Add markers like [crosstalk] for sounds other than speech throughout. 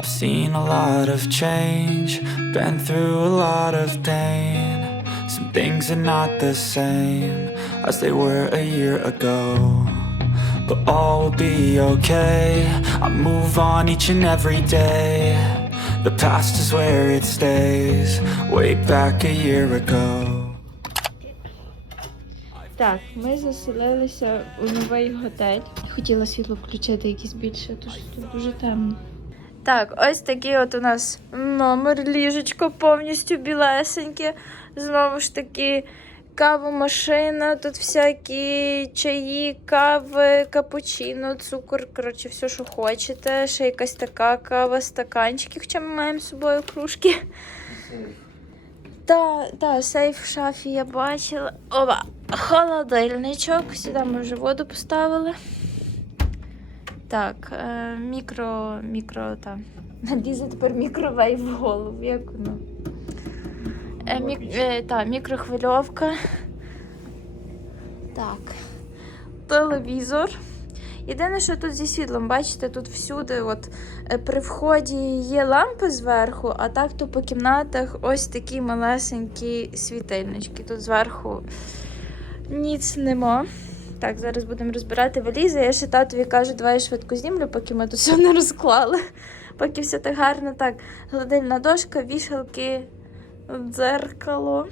I've seen a lot of change, been through a lot of pain. Some things are not the same as they were a year ago. But all will be okay. I move on each and every day. The past is where it stays, way back a year ago. Так, ми заселилися у новий готель. Хотіла світло включити якесь більше, тому що тут дуже темно. Так, ось такий от у нас номер, ліжечко повністю білесеньке. Знову ж таки, кавомашина, тут всякі чаї, кави, капучино, цукор, коротше, все, що хочете. Ще якась така кава, стаканчики, хоча ми маємо з собою кружки. Та, та, сейф в шафі я бачила. Оба, холодильничок. Сюди ми вже воду поставили. Так, е, мікро, мікро, та. Лізе тепер мікровейв в голову, як воно. Е, мік, е, та, мікрохвильовка. Так. Телевізор. Єдине, що тут зі світлом, бачите, тут всюди, от е, при вході є лампи зверху, а так то по кімнатах ось такі малесенькі світильнички. Тут зверху ніц нема. Так, зараз будемо розбирати валізи. Я ще татові кажу, давай я швидко знімлю, поки ми тут [laughs] все не розклали. Поки все так гарно. Так, гладильна дошка, вішалки, дзеркало.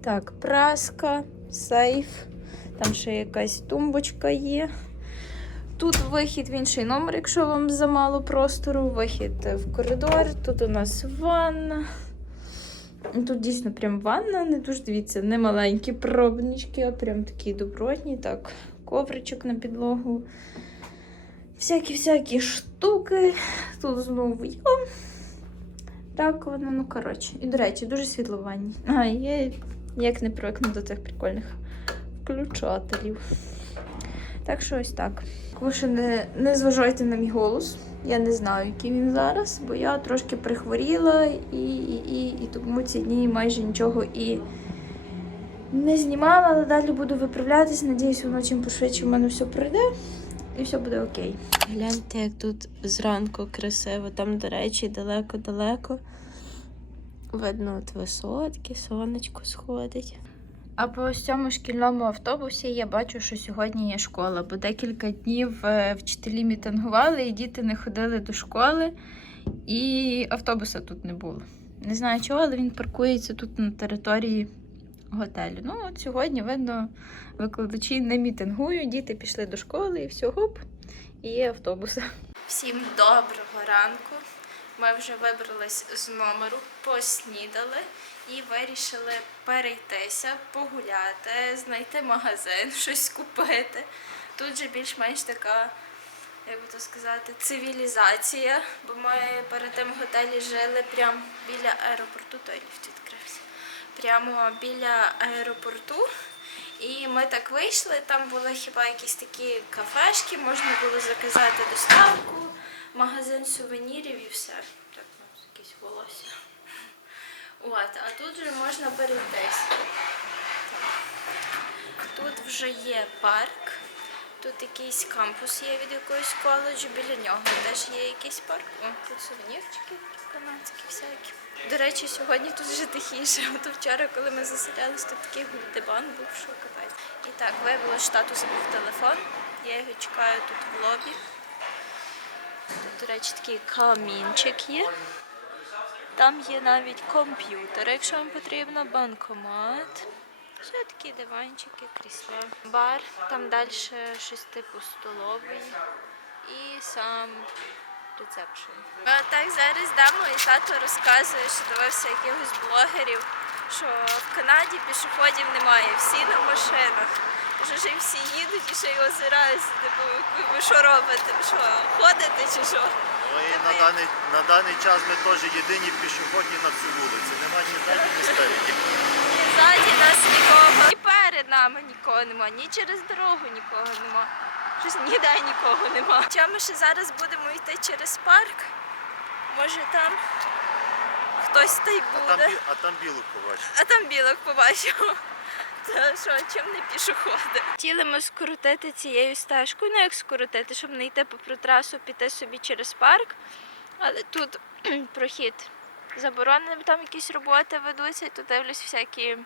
Так, праска, сейф. Там ще якась тумбочка є. Тут вихід в інший номер, якщо вам замало простору. Вихід в коридор. Тут у нас ванна. Тут дійсно прям ванна, не дуже дивіться, не маленькі пробнички, а прям такі добротні. Так, ковричок на підлогу. Всякі-всякі штуки. Тут знову є. Так, воно, ну коротше. І, до речі, дуже світло в ванні. А, я як не привикну до цих прикольних включателів. Так що ось так. Ви ще не, не зважайте на мій голос. Я не знаю, який він зараз, бо я трошки прихворіла і, і, і, і тому ці дні майже нічого і не знімала, але далі буду виправлятись. Надіюсь, воно чим пошвидше в мене все пройде і все буде окей. Гляньте, як тут зранку красиво, там, до речі, далеко-далеко. Видно, от висотки, сонечко сходить. А по ось цьому шкільному автобусі я бачу, що сьогодні є школа, бо декілька днів е, вчителі мітингували, і діти не ходили до школи, і автобуса тут не було. Не знаю чого, але він паркується тут на території готелю. Ну, от сьогодні, видно, викладачі не мітингують, діти пішли до школи і все, гоп, і є автобуси. Всім доброго ранку. Ми вже вибрались з номеру, поснідали і вирішили перейтися, погуляти, знайти магазин, [laughs] щось купити. Тут же більш-менш така, як би то сказати, цивілізація, бо ми перед тим в готелі жили прямо біля аеропорту, той ліфт відкрився. Прямо біля аеропорту. І ми так вийшли, там були хіба якісь такі кафешки, можна було заказати доставку, магазин сувенірів і все. Так, ну, якісь волосся. От, а тут вже можна перейтись. Тут вже є парк, тут якийсь кампус є від якоїсь коледжу, біля нього теж є якийсь парк. О, тут сувенірчики канадські всякі. До речі, сьогодні тут вже тихіше. [laughs] От вчора, коли ми заселялись, тут такий гульдебан був, що капець. І так, виявилося, що тату забув телефон. Я його чекаю тут в лобі. Тут, до речі, такий камінчик є. Там є навіть комп'ютер, якщо вам потрібно, банкомат. Ще такі диванчики, крісла. Бар, там далі щось типу столової і сам рецепшн. Так, зараз дамо і тато розказує, що дивився якихось блогерів, що в Канаді пішоходів немає, всі на машинах. Що ж і всі їдуть і ще й озираються, типу, ви що робите? Що, ходите чи що? Ну і на даний, на даний час ми теж єдині пішохідні на цю вулицю. Нема ні ззаді, ні спереді. Ні ззаді нас нікого, ні перед нами нікого нема, ні через дорогу нікого нема. Щось ніде нікого нема. Хоча ми ще зараз будемо йти через парк. Може там хтось та й А там, бі- а там білок побачив. А там білок побачимо. Та що, чим не пішоходи? Хотіли ми скоротити цією стежкою, ну як скоротити, щоб не йти попри трасу, піти собі через парк. Але тут прохід заборонений, там якісь роботи ведуться, і тут дивлюсь всякі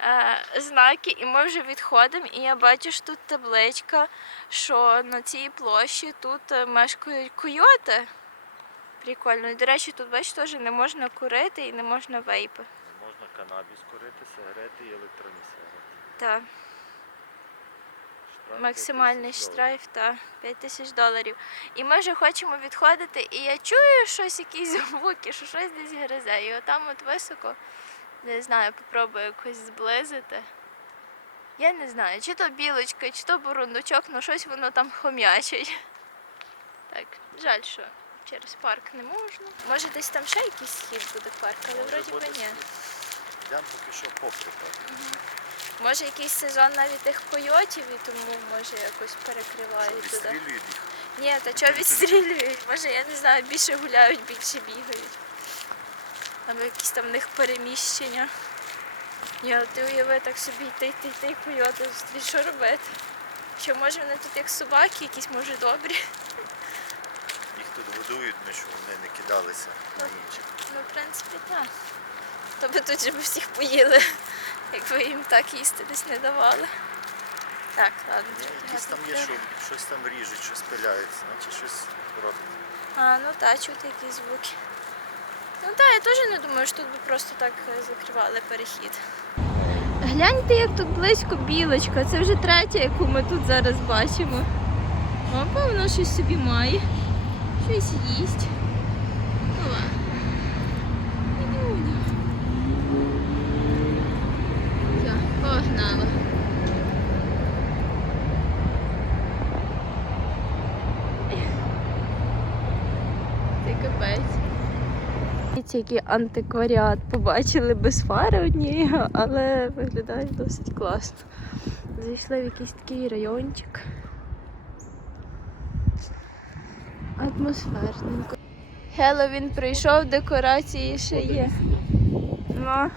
е, знаки, і ми вже відходимо. І я бачу, що тут табличка, що на цій площі тут е, мешкають койоти. Прикольно. І, до речі, тут бачиш, теж не можна курити і не можна вейпи. Не можна канабіс курити, сигарети і електронні сигарети. Штраф Максимальний 5000 штраф та 5 тисяч доларів. І ми вже хочемо відходити, і я чую щось, якісь звуки, що щось десь гризе. І отам от високо, не знаю, попробую якось зблизити. Я не знаю, чи то білочка, чи то бурундучок, ну щось воно там хом'ячить. Так, жаль, що через парк не можна. Може десь там ще якийсь схід буде в парк, але вроді би ні. Йдемо поки що попри так. Може якийсь сезон навіть тих койотів, і тому може якось Що перекривають туди. відстрілюють їх. Ні, та чого відстрілюють? Може, я не знаю, більше гуляють, більше бігають. Або якісь там в них переміщення. Ні, але ти уяви так собі йти, йти, йти, койоти зустріч, що робити? Що може вони тут як собаки, якісь може добрі. Їх тут годують, ми щоб вони не кидалися на інших. Ну, в принципі, так. То би тут же всіх поїли, якби їм так їсти десь не давали. Так, ладно. Якісь там є, що щось там ріжуть, щось пиляють, значить щось роблять. А, ну так, чути якісь звуки. Ну так, я теж не думаю, що тут би просто так е, закривали перехід. Гляньте, як тут близько білочка. Це вже третя, яку ми тут зараз бачимо. Опа, воно щось собі має. Щось їсть. Ова. Ідуня. Все, погнала. Це капець. Який антикваріат побачили без фари однієї, але виглядає досить класно. Зайшли в якийсь такий райончик. Атмосферненько. Хеллоуін прийшов, декорації ще є. Ну,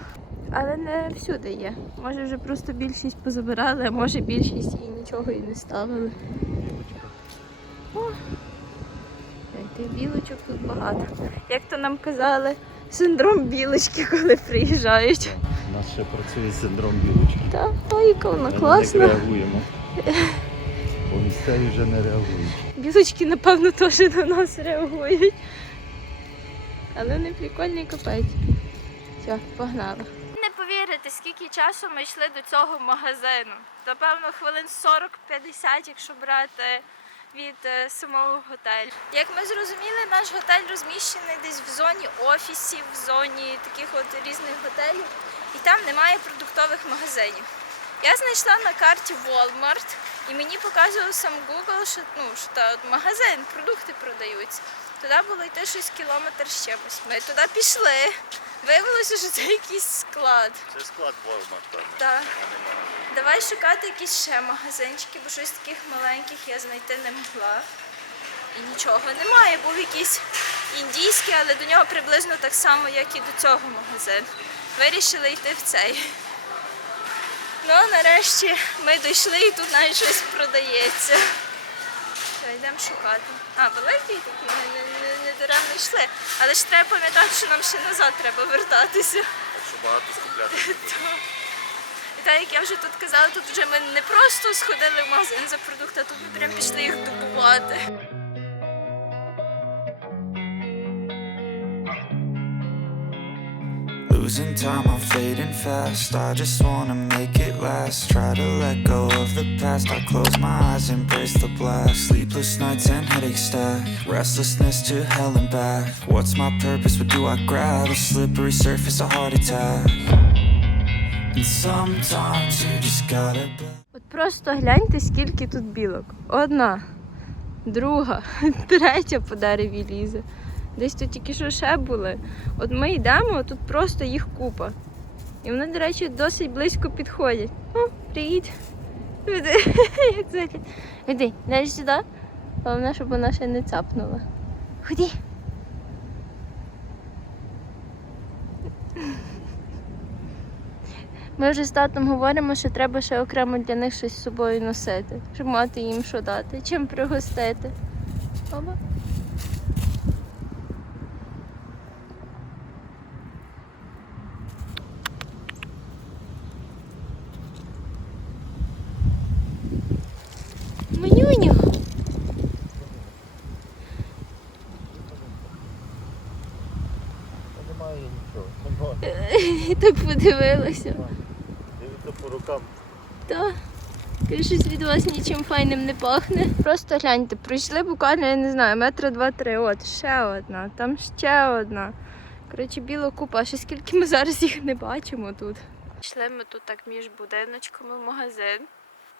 але не всюди є. Може вже просто більшість позабирали, а може більшість і нічого і не ставили. О, Тих білочок тут багато. Як то нам казали, синдром білочки, коли приїжджають. У нас ще працює синдром білочки. Та ой, вона Ми не реагуємо. [laughs] Бо місцеві вже не реагують. Білочки, напевно, теж на нас реагують. Але не прикольний капець. Все, погнали. Не скільки часу ми йшли до цього магазину. Напевно, хвилин 40-50, якщо брати від е, самого готелю. Як ми зрозуміли, наш готель розміщений десь в зоні офісів, в зоні таких от різних готелів, і там немає продуктових магазинів. Я знайшла на карті Walmart, і мені показував сам Google, що, ну, що та от магазин, продукти продаються. Туди було йти щось кілометр з чимось. Ми туди пішли. Виявилося, що це якийсь склад. Це склад Walmart, певно. Так. Давай шукати якісь ще магазинчики, бо щось таких маленьких я знайти не могла. І нічого немає. Був якийсь індійський, але до нього приблизно так само, як і до цього магазин. Вирішили йти в цей. Ну, нарешті ми дійшли і тут навіть щось продається. Йдемо шукати. А, великий такий, даремно йшли. Але ж треба пам'ятати, що нам ще назад треба вертатися. Так що багато скупляти. [laughs] І так як я вже тут казала, тут вже ми не просто сходили в магазин за продукти, а тут ми прям пішли їх добувати. Losing time, I'm fading fast. I just wanna make it last. Try to let go of the past. I close my eyes, embrace the blast. Sleepless nights and headaches stack. Restlessness to hell and back. What's my purpose? What do I grab? A slippery surface, a heart attack. And sometimes you just gotta. От просто гляньте, скільки тут білок. Одна, друга, третя по дереві лізе. Десь тут тільки що ще були. От ми йдемо, тут просто їх купа. І вони, до речі, досить близько підходять. О, привіт. Іди? [laughs] Іди, сюди. Головне, щоб вона ще не цапнула. Ході. Ми вже з татом говоримо, що треба ще окремо для них щось з собою носити, щоб мати їм що дати, чим пригостити. Оба. І так подивилася. Дивіться по рукам. Та щось від вас нічим файним не пахне. Просто гляньте, пройшли буквально, я не знаю, метра два-три. От ще одна, там ще одна. Коротше, біла купа, ще скільки ми зараз їх не бачимо тут. Йшли ми тут так між будиночками в магазин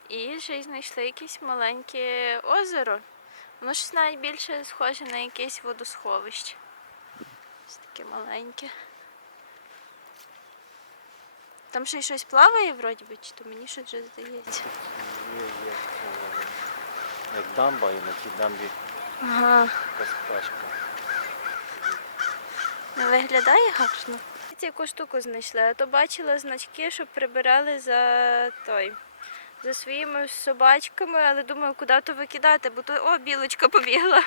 і ще й знайшли якесь маленьке озеро. Воно щось навіть більше схоже на якесь водосховище. Ось таке маленьке. Там ще й щось плаває, вроді би, чи то мені щось вже здається. Є, є. е, Як дамба, і на тій дамбі Ага, якась пташка. не виглядає гарно. Яку штуку знайшли, а то бачила значки, що прибирали за той. За своїми собачками, але думаю, куди то викидати, бо то о, білочка побігла.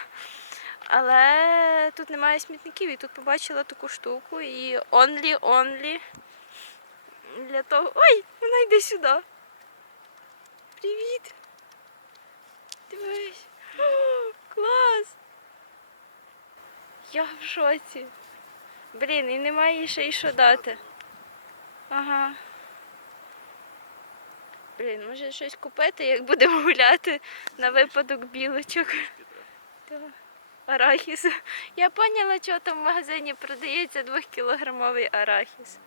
Але тут немає смітників, і тут побачила таку штуку і only, only для того. Ой, вона йде сюди. Привіт! Дивись. О, клас! Я в шоці. Блін, і немає ще й що дати. Ага. Блін, може щось купити, як будемо гуляти на випадок білочок. Арахіс. Я поняла, що там в магазині продається двохкілограмовий арахіс.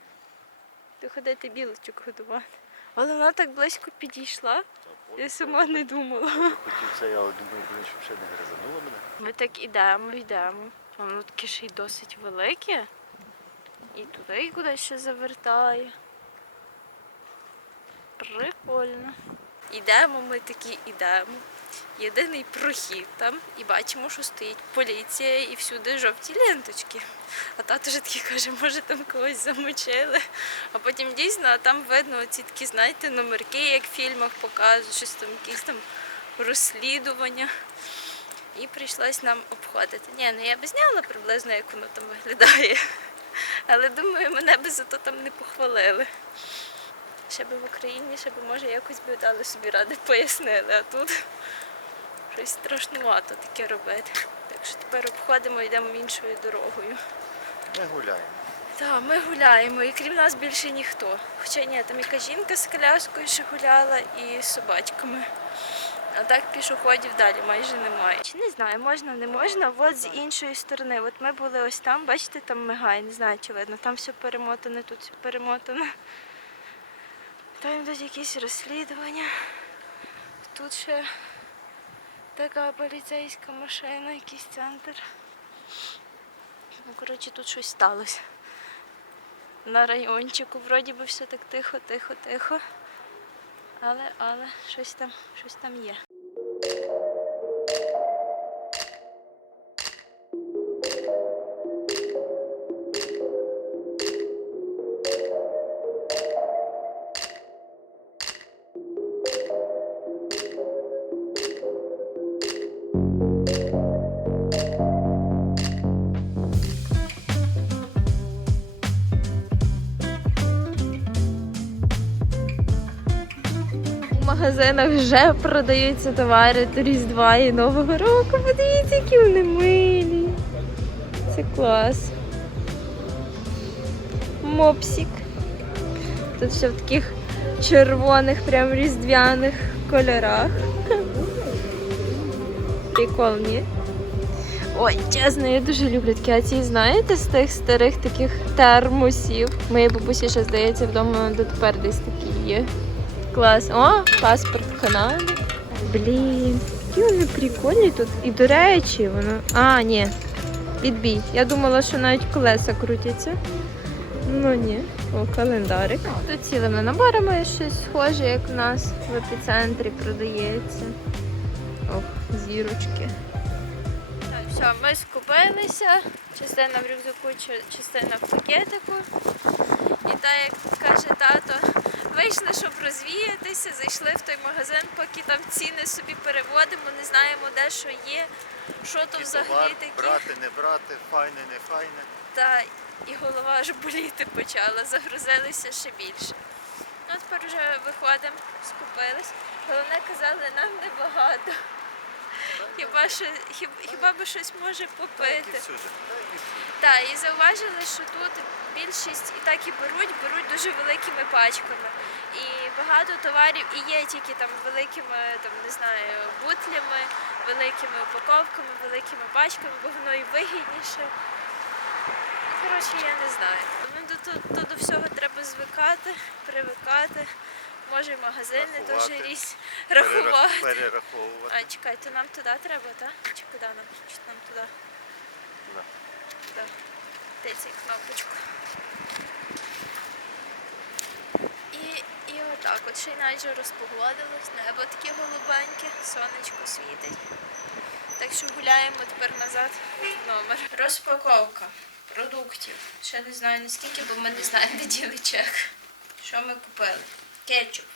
Ти ходити білочок годувати. Але вона так близько підійшла, я сама не думала. Хотів це, я думаю, блин, щоб ще не гризануло мене. Ми так ідемо, йдемо. Воно таке ще й досить велике. І туди кудись ще завертає. Прикольно. Ідемо, ми такі ідемо. Єдиний прохід там і бачимо, що стоїть поліція і всюди жовті ленточки. А тато вже такий каже, може там когось замочили. А потім дійсно, а там видно оці такі, знаєте, номерки, як в фільмах показують, щось там, якісь там розслідування. І прийшлось нам обходити. Ні, ну я б зняла приблизно, як воно там виглядає. Але думаю, мене би зато там не похвалили. Ще би в Україні, ще би може якось би дали собі ради пояснили, а тут щось страшнувато таке робити. Так що тепер обходимо, йдемо іншою дорогою. Ми гуляємо. Так, ми гуляємо, і крім нас більше ніхто. Хоча ні, там яка жінка з коляскою ще гуляла і з собачками. А так пішоходів далі майже немає. Чи не знаю, можна, не можна. От з іншої сторони. От ми були ось там, бачите, там мигає, не знаю, чи видно. Там все перемотане, тут все перемотане. Там йдуть якісь розслідування. Тут ще така поліцейська машина, якийсь центр. Ну, коротше, тут щось сталося. На райончику вроді би все так тихо, тихо, тихо. Але, але щось там, щось там є. Магазинах вже продаються товари до Різдва і Нового року. Подивіться, які вони милі. Це клас. Мопсик. Тут все в таких червоних, прям різдвяних кольорах. Прикольні. Ой, чесно, я дуже люблю такі. А ці знаєте з тих старих таких термосів. Моїй бабусі ще здається вдома дотепер десь такі є. Клас. О, паспорт Канади. Блін, які вони прикольні тут. І до речі, воно. А, ні. Відбій. Я думала, що навіть колеса крутяться. Ну ні. О, календарик. Тут цілими наборами щось схоже, як в нас в епіцентрі продається. Ох, зірочки. Так, все, ми скупилися. Частина в рюкзаку, частина в пакетику. Так, як каже тато, вийшли, щоб розвіятися, зайшли в той магазин, поки там ціни собі переводимо, не знаємо, де що є, що то взагалі таке. брати, не брати, файне, не файне. Та і голова аж боліти почала, загрузилися ще більше. Ну, тепер вже виходимо, скупились. Головне казали, нам небагато. Хіба що хіб, хіба би щось може попити? Так і всюди. Так, і зауважили, що тут більшість і так і беруть, беруть дуже великими пачками. І багато товарів і є тільки там великими, там не знаю, бутлями, великими упаковками, великими пачками, бо воно і вигідніше. Коротше, я не знаю. Ну, до, до, до, до всього треба звикати, привикати. Може, і магазини дуже різні, рахувати. Перераховувати. А, чекай, то нам туди треба, так? Чи куди нам? Чи нам туди? Да. Туди. Тицяй кнопочку. І, і отак, от ще й найже розпогодилось, небо таке голубеньке, сонечко світить. Так що гуляємо тепер назад в номер. Розпаковка продуктів. Ще не знаю наскільки, бо ми не знаємо, де діли чек. Що ми купили? Кетчуп.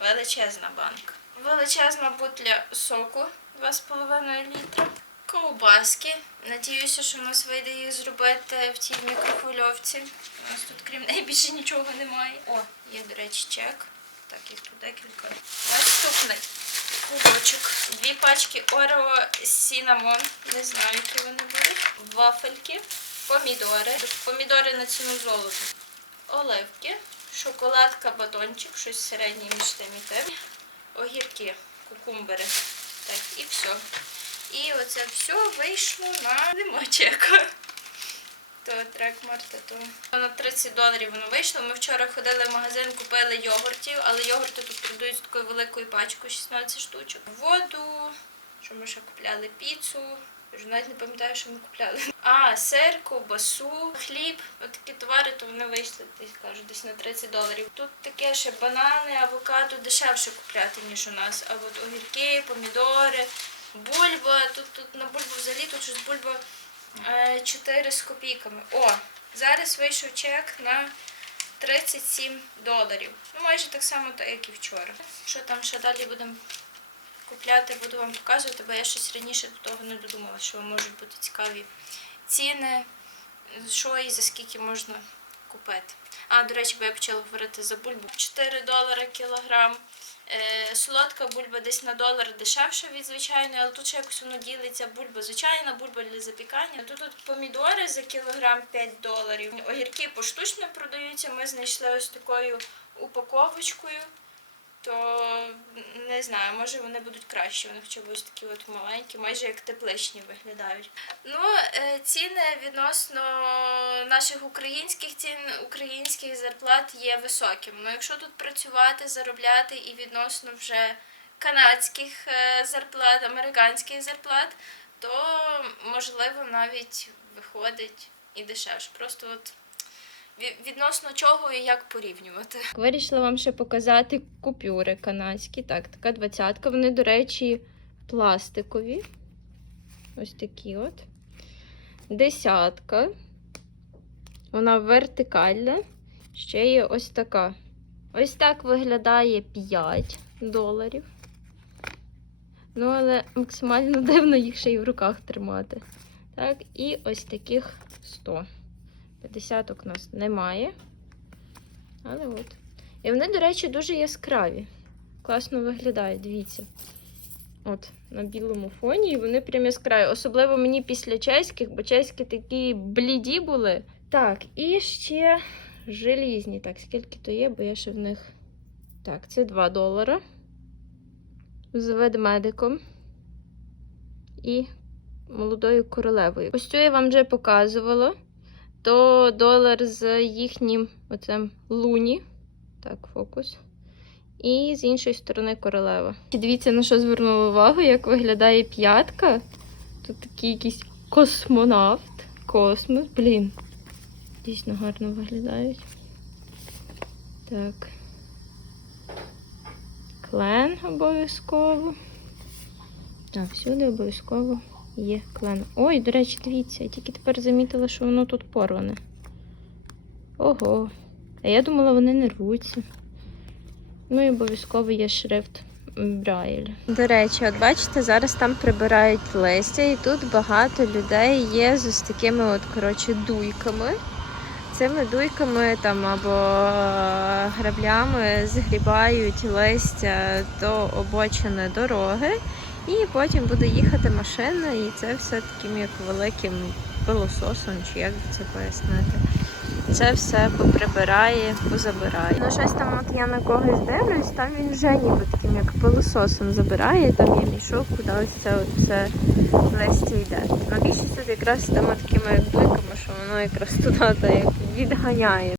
Величезна банка. Величезна бутля соку 2,5 літра. Ковбаски. Надіюся, що в нас вийде їх зробити в цій мікрохвильовці. У нас тут крім неї більше нічого немає. О, є, до речі, чек. Так, їх тут декілька. Наступний кубочок. Дві пачки Орео Сінамон. Не знаю, які вони будуть. Вафельки, помідори. Помідори на ціну золота. Оливки, шоколадка, батончик, щось середнє між тим і тим. Огірки, кукумбери. Так, і все. І оце все вийшло на нема. То трек Марта, то на 30 доларів воно вийшло. Ми вчора ходили в магазин, купили йогуртів, але йогурти тут продають з такою великою пачкою 16 штучок. Воду, що ми ще купляли піцу. Вже навіть не пам'ятаю, що ми купляли. А, сир, ковбасу, хліб. От такі товари, то вони вийшли, десь кажу, десь на 30 доларів. Тут таке ще банани, авокадо дешевше купляти, ніж у нас. А от огірки, помідори, бульба. Тут, тут на бульбу взагалі тут щось бульба е, 4 з копійками. О, зараз вийшов чек на 37 доларів. Ну, майже так само, як і вчора. Що там ще далі будемо купляти, буду вам показувати, бо я щось раніше до того не додумала, що можуть бути цікаві ціни, що і за скільки можна купити. А, до речі, бо я почала говорити за бульбу. 4 долари кілограм. Е, солодка бульба десь на долар дешевша від звичайної, але тут ще якось воно ділиться бульба звичайна, бульба для запікання. Тут, тут помідори за кілограм 5 доларів. Огірки поштучно продаються. Ми знайшли ось такою упаковочкою. То не знаю, може вони будуть кращі. Вони хоча б ось такі от маленькі, майже як тепличні виглядають. Ну, е, ціни відносно наших українських цін, українських зарплат є високими. Ну, якщо тут працювати, заробляти і відносно вже канадських е, зарплат, американських зарплат, то можливо навіть виходить і дешевше. Просто от відносно чого і як порівнювати. Вирішила вам ще показати купюри канадські. Так, така двадцятка. Вони, до речі, пластикові. Ось такі от. Десятка. Вона вертикальна. Ще є ось така. Ось так виглядає 5 доларів. Ну, але максимально [laughs] дивно їх ще й в руках тримати. Так, і ось таких 100. 50 у нас немає. Але от. І вони, до речі, дуже яскраві. Класно виглядають, дивіться. От, на білому фоні, і вони прям яскраві. Особливо мені після чеських, бо чеські такі бліді були. Так, і ще желізні. Так, скільки то є, бо я ще в них. Так, це 2 долара. З ведмедиком. І молодою королевою. Ось цю я вам вже показувала. То долар з їхнім оцем луні. Так, фокус. І з іншої сторони королева. Дивіться, на що звернула увагу, як виглядає п'ятка. Тут такий якийсь космонавт. Космос. Блін. Дійсно гарно виглядають. Так. Клен обов'язково. Так, всюди обов'язково є клен. Ой, до речі, дивіться, я тільки тепер замітила, що воно тут порване. Ого. А я думала, вони не рвуться. Ну і обов'язково є шрифт Брайль. До речі, от бачите, зараз там прибирають листя, і тут багато людей є з такими от, коротше, дуйками. Цими дуйками там або граблями згрібають листя до обочини дороги І потім буде їхати машина, і це все таким як великим пилососом, чи як це пояснити. Це все поприбирає, позабирає. Ну щось там от я на когось дивлюсь, там він вже ніби таким як пилососом забирає, там є мішок, куди ось це от все листя йде. Ну більшість тут якраз там такими як буйками, що воно якраз туди та як відганяє